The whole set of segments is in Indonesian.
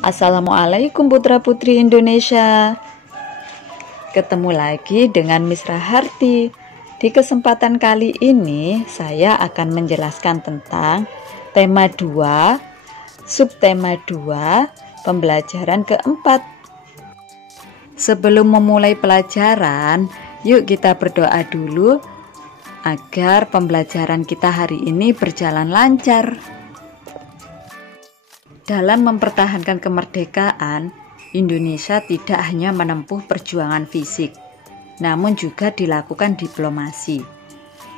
Assalamualaikum putra-putri Indonesia. Ketemu lagi dengan Miss Raharti. Di kesempatan kali ini saya akan menjelaskan tentang tema 2, subtema 2, pembelajaran keempat. Sebelum memulai pelajaran, yuk kita berdoa dulu agar pembelajaran kita hari ini berjalan lancar. Dalam mempertahankan kemerdekaan, Indonesia tidak hanya menempuh perjuangan fisik, namun juga dilakukan diplomasi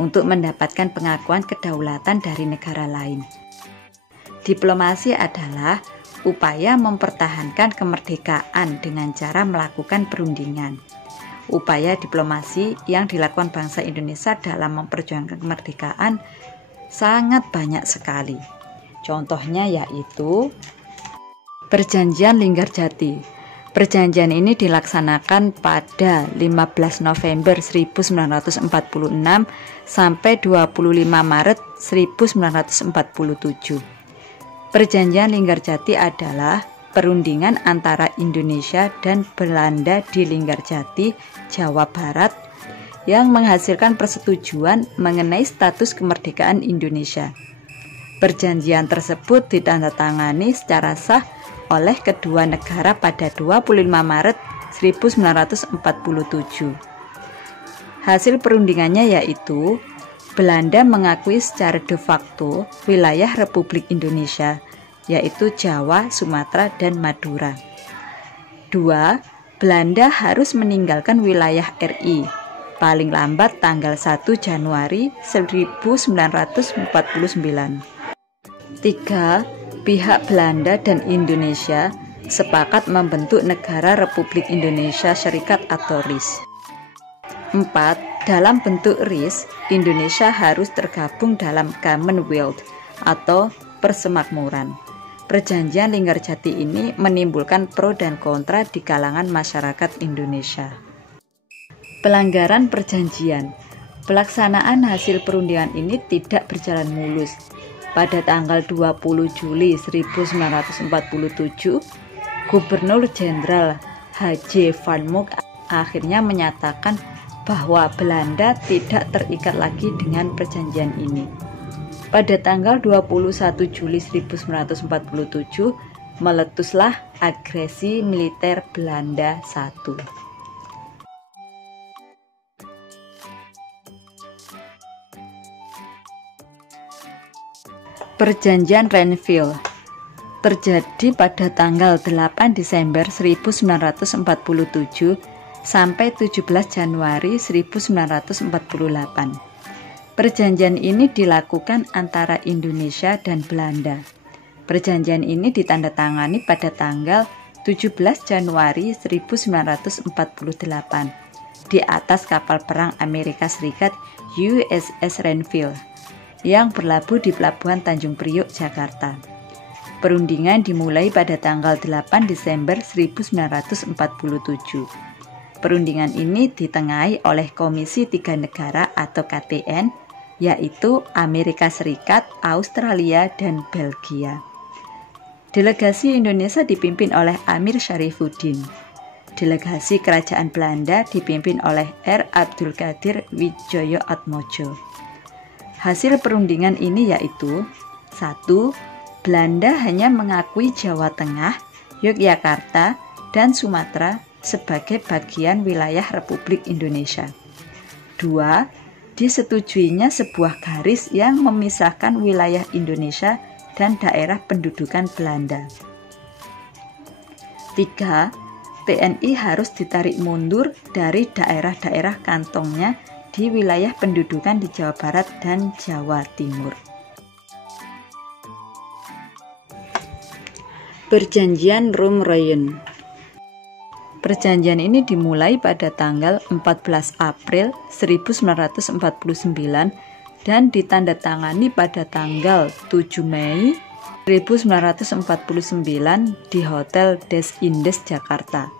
untuk mendapatkan pengakuan kedaulatan dari negara lain. Diplomasi adalah upaya mempertahankan kemerdekaan dengan cara melakukan perundingan. Upaya diplomasi yang dilakukan bangsa Indonesia dalam memperjuangkan kemerdekaan sangat banyak sekali. Contohnya yaitu Perjanjian Linggarjati. Perjanjian ini dilaksanakan pada 15 November 1946 sampai 25 Maret 1947. Perjanjian Linggarjati adalah perundingan antara Indonesia dan Belanda di Linggarjati, Jawa Barat, yang menghasilkan persetujuan mengenai status kemerdekaan Indonesia. Perjanjian tersebut ditandatangani secara sah oleh kedua negara pada 25 Maret 1947. Hasil perundingannya yaitu Belanda mengakui secara de facto wilayah Republik Indonesia, yaitu Jawa, Sumatera, dan Madura. 2. Belanda harus meninggalkan wilayah RI paling lambat tanggal 1 Januari 1949. 3. Pihak Belanda dan Indonesia sepakat membentuk Negara Republik Indonesia Serikat atau RIS. 4. Dalam bentuk RIS, Indonesia harus tergabung dalam Commonwealth atau persemakmuran. Perjanjian Linggarjati ini menimbulkan pro dan kontra di kalangan masyarakat Indonesia. Pelanggaran perjanjian. Pelaksanaan hasil perundingan ini tidak berjalan mulus. Pada tanggal 20 Juli 1947, Gubernur Jenderal H.J. Van Mook akhirnya menyatakan bahwa Belanda tidak terikat lagi dengan perjanjian ini. Pada tanggal 21 Juli 1947, meletuslah agresi militer Belanda I. Perjanjian Renville terjadi pada tanggal 8 Desember 1947 sampai 17 Januari 1948. Perjanjian ini dilakukan antara Indonesia dan Belanda. Perjanjian ini ditandatangani pada tanggal 17 Januari 1948 di atas kapal perang Amerika Serikat USS Renville yang berlabuh di Pelabuhan Tanjung Priok, Jakarta. Perundingan dimulai pada tanggal 8 Desember 1947. Perundingan ini ditengahi oleh Komisi Tiga Negara atau KTN, yaitu Amerika Serikat, Australia, dan Belgia. Delegasi Indonesia dipimpin oleh Amir Syarifuddin. Delegasi Kerajaan Belanda dipimpin oleh R. Abdul Qadir Widjoyo-Atmojo. Hasil perundingan ini yaitu 1. Belanda hanya mengakui Jawa Tengah, Yogyakarta, dan Sumatera sebagai bagian wilayah Republik Indonesia. 2. Disetujuinya sebuah garis yang memisahkan wilayah Indonesia dan daerah pendudukan Belanda. 3. TNI harus ditarik mundur dari daerah-daerah kantongnya di wilayah pendudukan di Jawa Barat dan Jawa Timur. Perjanjian Rum-Rayun. Perjanjian ini dimulai pada tanggal 14 April 1949 dan ditandatangani pada tanggal 7 Mei 1949 di Hotel Des Indes, Jakarta.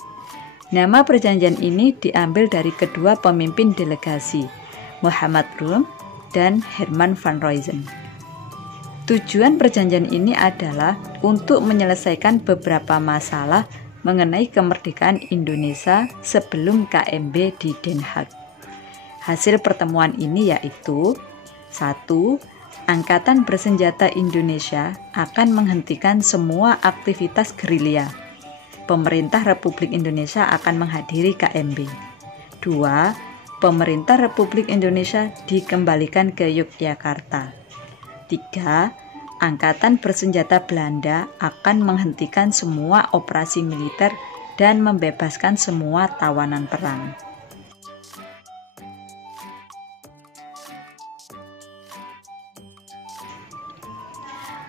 Nama perjanjian ini diambil dari kedua pemimpin delegasi, Muhammad Rum dan Herman van Rompuy. Tujuan perjanjian ini adalah untuk menyelesaikan beberapa masalah mengenai kemerdekaan Indonesia sebelum KMB di Den Haag. Hasil pertemuan ini yaitu 1. Angkatan Bersenjata Indonesia akan menghentikan semua aktivitas gerilya. Pemerintah Republik Indonesia akan menghadiri KMB. 2. Pemerintah Republik Indonesia dikembalikan ke Yogyakarta. 3. Angkatan Bersenjata Belanda akan menghentikan semua operasi militer dan membebaskan semua tawanan perang.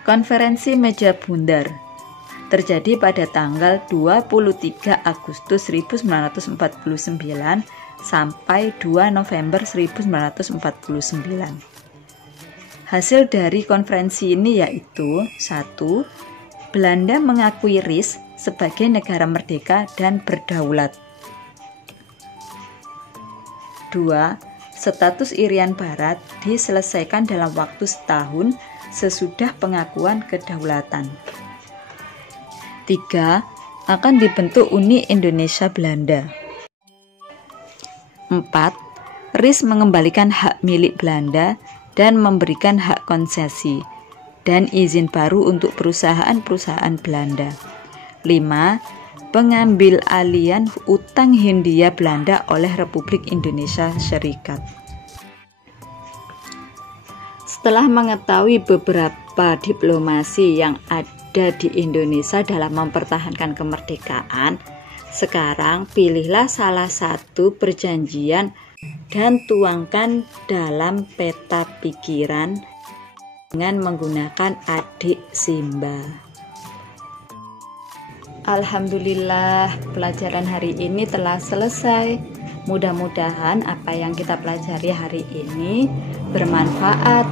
Konferensi Meja Bundar terjadi pada tanggal 23 Agustus 1949 sampai 2 November 1949. Hasil dari konferensi ini yaitu 1. Belanda mengakui RIS sebagai negara merdeka dan berdaulat. 2. Status Irian Barat diselesaikan dalam waktu setahun sesudah pengakuan kedaulatan. 3. Akan dibentuk Uni Indonesia Belanda. 4. RIS mengembalikan hak milik Belanda dan memberikan hak konsesi dan izin baru untuk perusahaan-perusahaan Belanda. 5. Pengambil alian utang Hindia Belanda oleh Republik Indonesia Serikat. Setelah mengetahui beberapa diplomasi yang ada di Indonesia dalam mempertahankan kemerdekaan, sekarang pilihlah salah satu perjanjian dan tuangkan dalam peta pikiran dengan menggunakan adik Simba. Alhamdulillah, pelajaran hari ini telah selesai. Mudah-mudahan apa yang kita pelajari hari ini bermanfaat.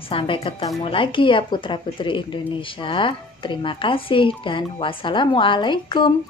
Sampai ketemu lagi ya putra-putri Indonesia. Terima kasih dan wassalamualaikum.